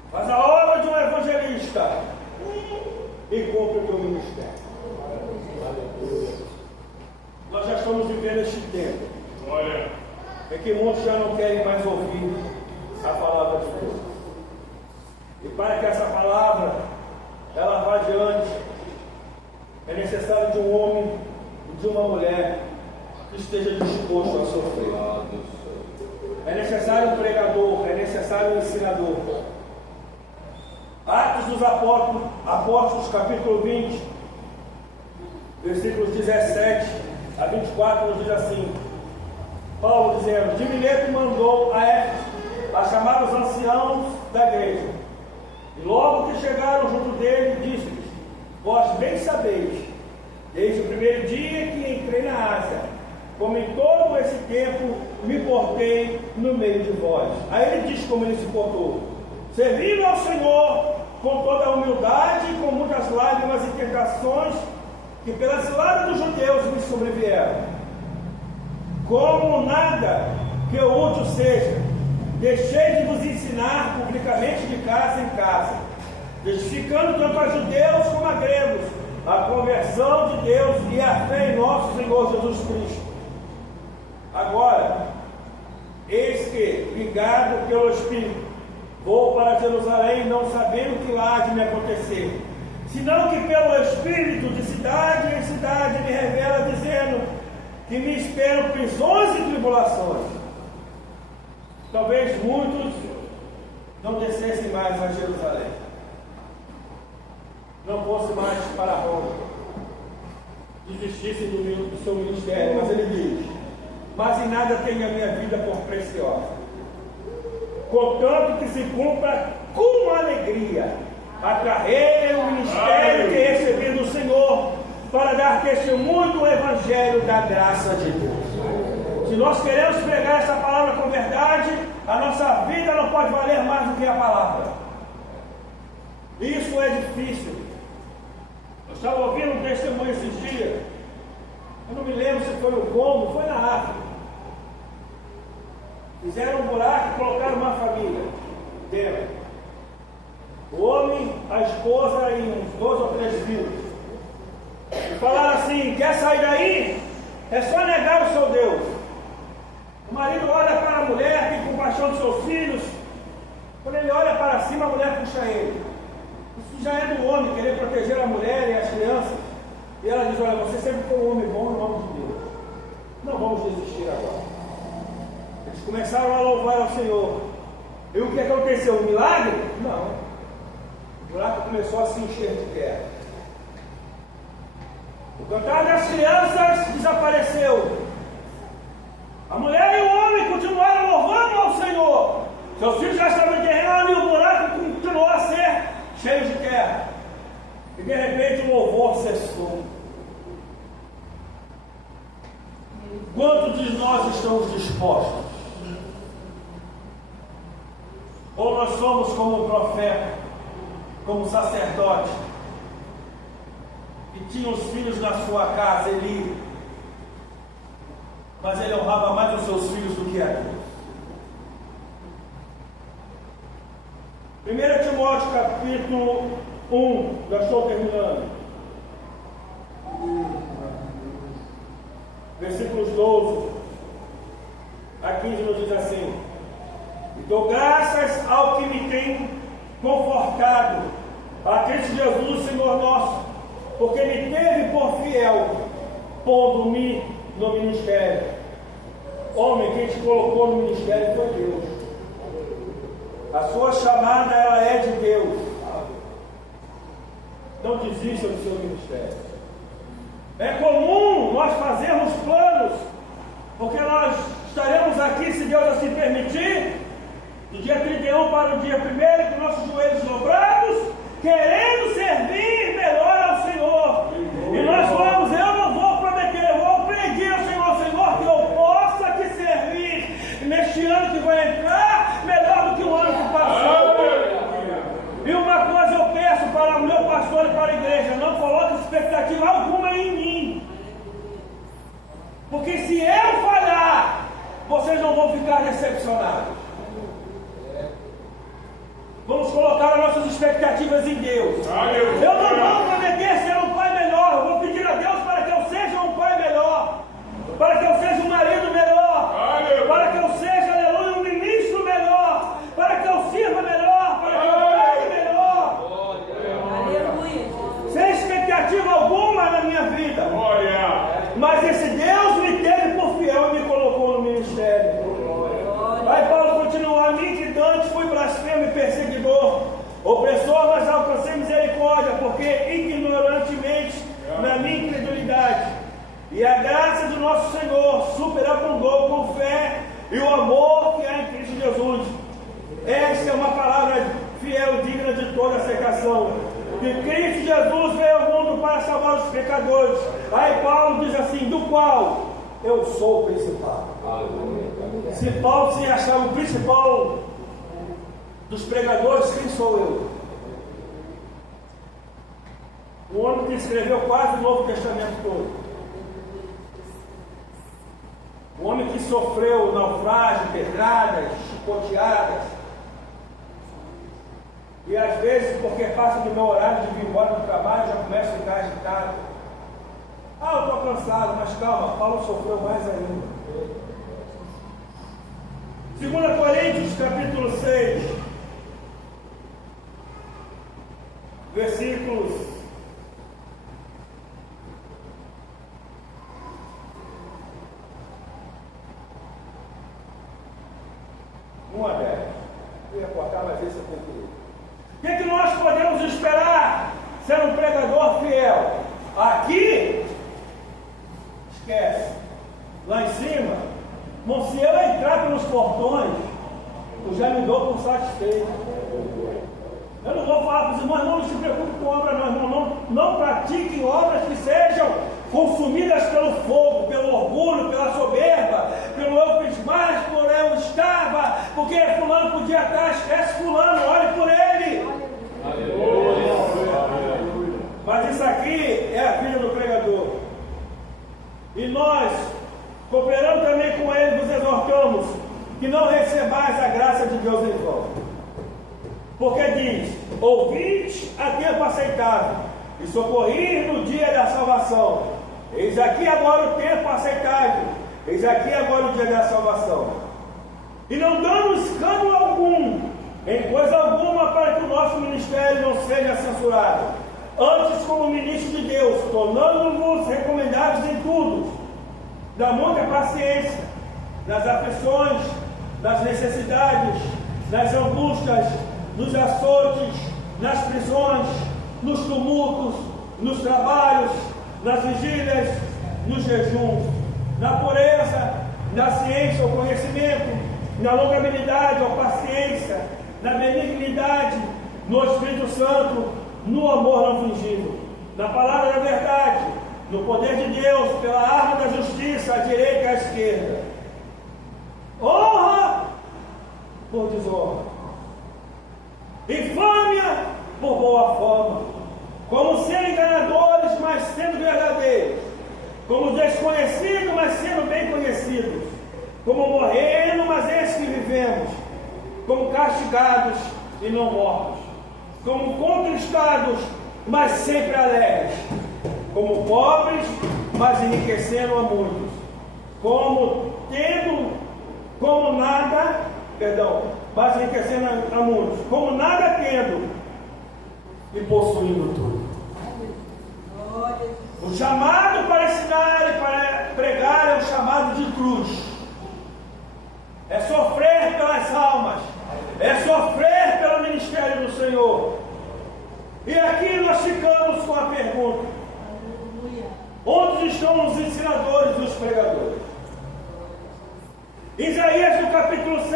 faz a obra de um evangelista e cumpre o teu ministério. Nós já estamos vivendo este tempo em que muitos já não querem mais ouvir a palavra de Deus, e para que essa palavra ela vá adiante, é necessário de um homem e de uma mulher que esteja disposto a sofrer. É necessário um pregador, é necessário um ensinador. Atos dos Apóstolos, capítulo 20, versículos 17 a 24, nos diz assim: Paulo dizendo: de Mileto mandou a Éfeso a chamar os anciãos da igreja, e logo que chegaram junto dele, disse-lhes: vós bem sabeis, desde o primeiro dia que entrei na Ásia, como em todo esse tempo me portei no meio de vós. Aí ele diz como ele se portou: servindo ao Senhor com toda a humildade e com muitas lágrimas e tentações que pela cilada dos judeus me sobrevieram, como nada que o útil seja, deixei de vos ensinar publicamente de casa em casa, testificando tanto a judeus como a gregos a conversão de Deus e a fé em nosso Senhor Jesus Cristo. Agora, eis que, ligado pelo Espírito, vou para Jerusalém, não sabendo o que lá há de me acontecer, senão que pelo Espírito de cidade em cidade me revela, dizendo que me esperam prisões e tribulações. Talvez muitos não descessem mais a Jerusalém, não fossem mais para Roma, desistissem do seu ministério, mas ele diz: mas em nada tenho a minha vida por preciosa, contanto que se cumpra com alegria a carreira e o ministério que recebi do Senhor, para dar testemunho do Evangelho da graça de Deus. Se nós queremos pregar essa palavra com verdade, a nossa vida não pode valer mais do que a palavra. Isso é difícil. Eu estava ouvindo um testemunho esses dias, eu não me lembro se foi no Congo, foi na África. Fizeram um buraco e colocaram uma família dentro. O homem, a esposa e uns 2 ou 3 filhos. E falaram assim: quer sair daí? É só negar o seu Deus. O marido olha para a mulher, tem compaixão dos seus filhos. Quando ele olha para cima, a mulher puxa ele. Isso já é do homem, querer proteger a mulher e as crianças. E ela diz: olha, você sempre foi um homem bom no nome de Deus. Não vamos desistir agora. Eles começaram a louvar ao Senhor. E o que aconteceu? Um milagre? Não. O buraco começou a se encher de terra. O cantar das crianças desapareceu. A mulher e o homem continuaram louvando ao Senhor. Seus filhos já estavam enterrando e o buraco continuou a ser cheio de terra. E de repente o louvor cessou. Quantos de nós estamos dispostos? Ou nós somos como o profeta, como o sacerdote, que tinha os filhos na sua casa, Eli, mas ele honrava mais os seus filhos do que a Deus. 1 Timóteo capítulo 1, já estou terminando, versículos 12 a 15 nos diz assim: e dou graças ao que me tem confortado, a Cristo Jesus, Senhor nosso, porque me teve por fiel, pondo-me no ministério. Homem, quem te colocou no ministério foi Deus. A sua chamada, ela é de Deus. Não desista do seu ministério. É comum nós fazermos planos, porque nós estaremos aqui, se Deus assim permitir, do dia 31 para o dia 1º, com nossos joelhos dobrados, querendo servir melhor ao Senhor. E nós vamos, eu não vou prometer, eu vou pedir ao Senhor, Senhor, que eu possa te servir neste ano que vai entrar, melhor do que o ano que passou. E uma coisa eu peço para o meu pastor e para a igreja: não coloque expectativa alguma em mim. Porque se eu falhar, vocês não vão ficar decepcionados. Vamos colocar as nossas expectativas em Deus. Eu não vou prometer ser um pai melhor. Eu vou pedir a Deus para que eu seja um pai melhor, para que eu seja um marido melhor, para que eu seja, aleluia, um ministro melhor, para que eu sirva melhor, para que eu pregue melhor. Sem expectativa alguma na minha vida. Mas esse Deus me teve por fiel e me colocou no ministério. Aí Paulo continua: a mim que antes fui blasfemo e perseguidor, opressor, mas alcancei misericórdia, porque ignorantemente na minha incredulidade, e a graça do nosso Senhor superabundou com fé e o amor que há em Cristo Jesus. Esta é uma palavra fiel e digna de toda aceitação. Que Cristo Jesus veio ao mundo para salvar os pecadores. Aí Paulo diz assim: do qual eu sou o principal. Se Paulo se achava o principal dos pregadores, quem sou eu? O homem que escreveu quase o Novo Testamento todo. Um homem que sofreu naufrágio, pedradas, chicoteadas. E às vezes, porque passa do meu horário de vir embora do trabalho, já começa a ficar agitado. Ah, eu estou cansado, mas calma, Paulo sofreu mais ainda. 2 Coríntios, capítulo 6, versículos 1 a 10. Eu ia cortar, mas esse eu concluí. O que nós podemos esperar ser um pregador fiel? Aqui, esquece. Lá em cima, bom, se eu entrar pelos portões, eu já me dou por satisfeito. Eu não vou falar para os irmãos, não se preocupe com obra, não pratiquem obras que sejam consumidas pelo fogo, pelo orgulho, pela soberba, pelo eu fiz mais, por eu estava, porque fulano podia estar, esquece fulano, olhe por ele. Aleluia. Mas isso aqui é a vida do pregador. E nós, cooperando também com ele, vos exortamos que não recebais a graça de Deus em vão. Porque diz: ouvinte a tempo aceitável e socorrir no dia da salvação. Eis aqui agora o tempo aceitável, eis aqui agora o dia da salvação. E não dando escândalo algum, em coisa alguma, para que o nosso ministério não seja censurado. Antes, como ministro de Deus, tornando-vos recomendados em tudo, da muita paciência, nas aflições, nas necessidades, nas angústias, nos açoites, nas prisões, nos tumultos, nos trabalhos, nas vigílias, nos jejuns, na pureza, na ciência ou conhecimento, na longanimidade ou paciência, na benignidade, no Espírito Santo, no amor não fingido, na palavra da verdade, no poder de Deus, pela arma da justiça, à direita e à esquerda. Honra por desonra, infâmia por boa fama, como sendo enganadores, mas sendo verdadeiros, como desconhecidos, mas sendo bem conhecidos, como morrendo, mas eis que vivemos, como castigados e não mortos, como contristados, mas sempre alegres, como pobres, mas enriquecendo a muitos, mas enriquecendo a muitos, como nada tendo e possuindo tudo. O chamado para ensinar e para pregar é um chamado de cruz. É sofrer pelas almas, é sofrer pelo ministério do Senhor. E aqui nós ficamos com a pergunta: onde estão os ensinadores e os pregadores? Isaías, no capítulo 6,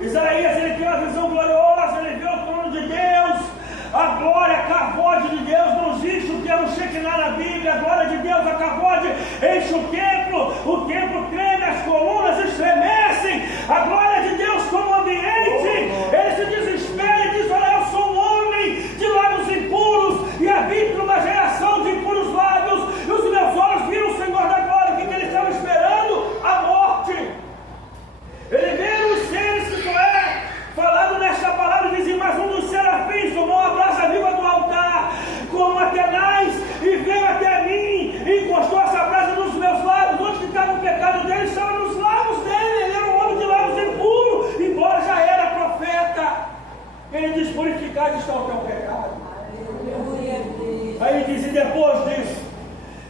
Isaías, ele tem uma visão gloriosa, ele vê o trono de Deus, a glória, a cavode de Deus. Não existe o termo Shekinah na Bíblia. A glória de Deus, a cavode, enche o templo treme, as colunas estremecem, a glória de Deus toma o ambiente, ele se desespera e diz: olha, eu sou um homem de lábios impuros e habito numa geração de impuros lábios, e os meus olhos viram o Senhor da glória. O que ele estava esperando? A morte. Ele vê os seres que é falado nesta palavra, dizem: mas um dos serafins tomou a brasa viva do altar, como Atenais, e veio até mim, e encostou essa brasa nos meus lábios. Onde que estava o pecado dele? Estava nos lábios dele. Ele era um homem de lábios impuros, embora já era profeta. Ele diz: purificado está o teu pecado. Aí ele diz: e depois disso,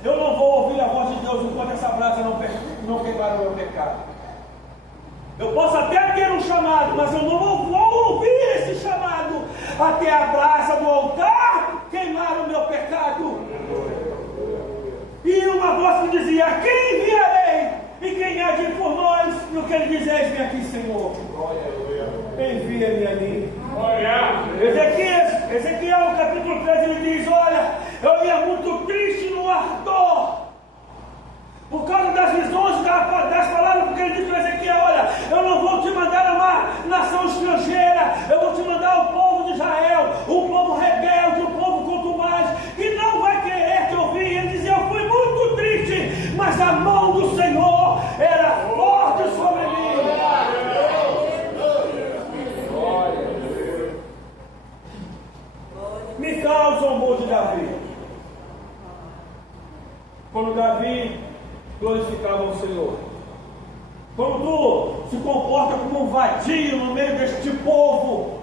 eu não vou ouvir a voz de Deus enquanto essa brasa não queimar o meu pecado. Eu posso até ter um chamado, mas eu não vou ouvir esse chamado até a brasa do altar queimar o meu pecado. E uma voz que dizia: quem enviarei? E quem há de ir por nós? E o que ele diz: eis-me aqui, Senhor, envia-me a mim. Ezequiel, no capítulo 13, ele diz: olha, eu ia muito triste no ardor, por causa das visões, das palavras, porque ele disse para Ezequiel: olha, eu não vou te mandar a uma nação estrangeira, eu vou te mandar o povo de Israel, um povo rebelde, um povo contumaz, que não vai querer te ouvir. E ele dizia: eu fui muito triste, mas a mão do Senhor era quando tu se comporta como um vadio no meio deste povo.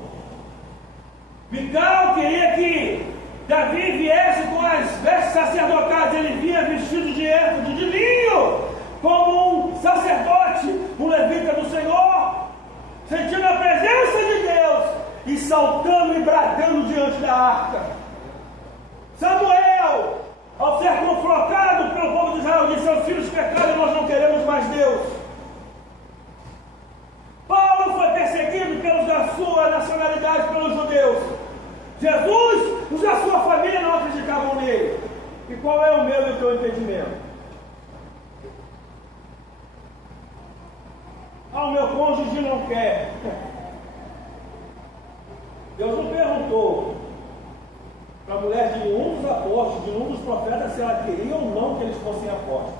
Mical queria que Davi viesse com as vestes sacerdotais. Ele vinha vestido de éfode de linho, como um sacerdote, um levita do Senhor, sentindo a presença de Deus e saltando e bradando diante da arca. Samuel, ao ser confrontado pelo povo de Israel, disse: seus filhos pecaram e nós não queremos mais Deus. Paulo foi perseguido pelos da sua nacionalidade, pelos judeus. Jesus, os da sua família não acreditavam nele. E qual é o meu e o teu impedimento? Ah, o meu cônjuge não quer. Deus não perguntou para a mulher de nenhum dos apóstolos, de nenhum dos profetas, se ela queria ou não que eles fossem apóstolos.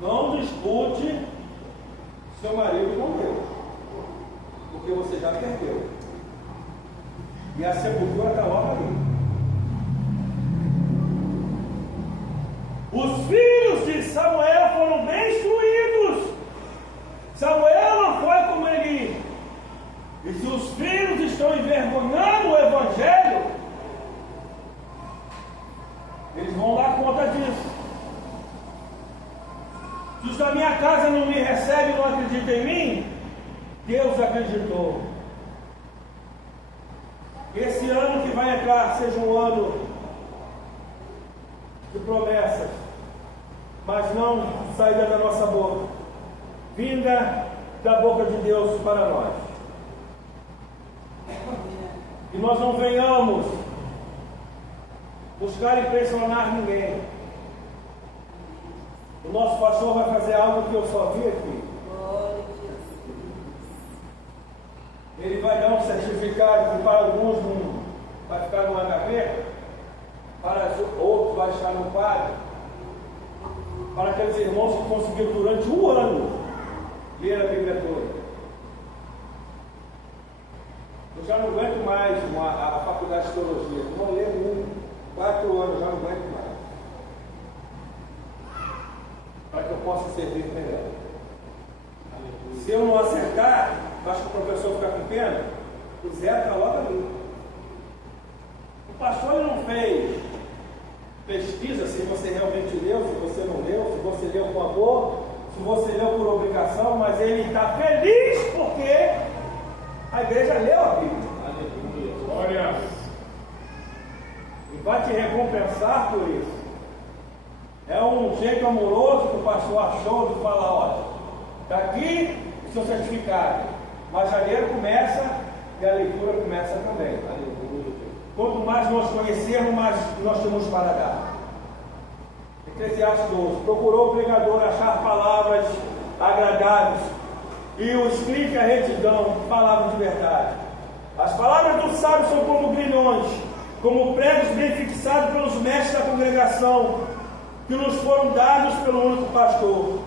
Não discute seu marido com Deus, porque você já perdeu. E a sepultura está logo ali. Os filhos de Samuel foram bem instruídos. Samuel não foi como Eli. E se os filhos estão envergonhando o Evangelho, eles vão dar conta disso. Se os da minha casa não me recebem e não acreditam em mim, Deus acreditou. Que esse ano que vai entrar seja um ano de promessas, mas não saída da nossa boca, vinda da boca de Deus para nós. Que nós não venhamos buscar impressionar ninguém. O nosso pastor vai fazer algo que eu só vi aqui. Ele vai dar um certificado que para alguns não vai ficar numa gaveta, para outros vai estar no quadro, para aqueles irmãos que conseguiram durante um ano ler a Bíblia toda. Eu já não aguento mais a faculdade de teologia. Não leio 4 anos, já não aguento mais. Para que eu possa servir melhor. Se eu não acertar, acho que o professor fica com pena, o zero está logo ali. O pastor ele não fez pesquisa se você realmente leu, se você não leu, se você leu com amor, se você leu por obrigação, mas ele está feliz porque a igreja leu a Bíblia. Aleluia. Glória. E vai te recompensar por isso. É um jeito amoroso que o pastor achou de falar: olha, está aqui o seu certificado. Mas janeiro começa e a leitura começa também. Aleluia. Quanto mais nós conhecermos, mais nós temos para dar. Eclesiastes 12. Procurou o pregador achar palavras agradáveis, e o escrito a retidão, palavra de verdade. As palavras do sábio são como grilhões, como pregos bem fixados pelos mestres da congregação, que nos foram dados pelo único pastor.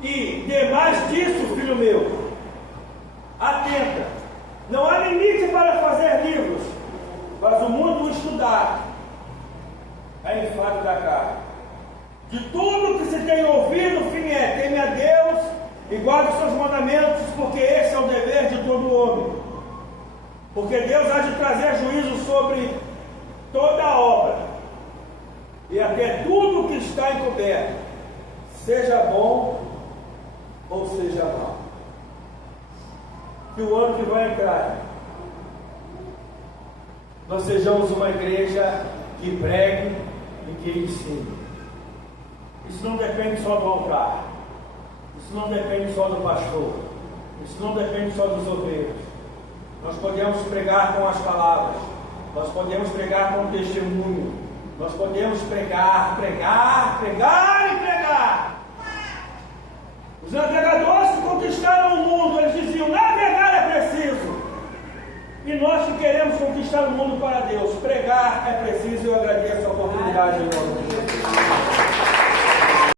E demais disso, filho meu, atenta, não há limite para fazer livros, mas o muito estudar é enfado da carne. De tudo que se tem ouvido, o fim é: teme a Deus e guarde os seus mandamentos, porque esse é o dever de todo homem. Porque Deus há de trazer juízo sobre toda a obra, e até tudo que está encoberto, seja bom ou seja mal. Que o ano que vai entrar, nós sejamos uma igreja que pregue e que ensine. Isso não depende só do altar, isso não depende só do pastor, isso não depende só dos obreiros. Nós podemos pregar com as palavras, nós podemos pregar com o testemunho, nós podemos pregar. Os navegadores que conquistaram o mundo, eles diziam: navegar é preciso. E nós que queremos conquistar o mundo para Deus, pregar é preciso. Eu agradeço a oportunidade, irmão.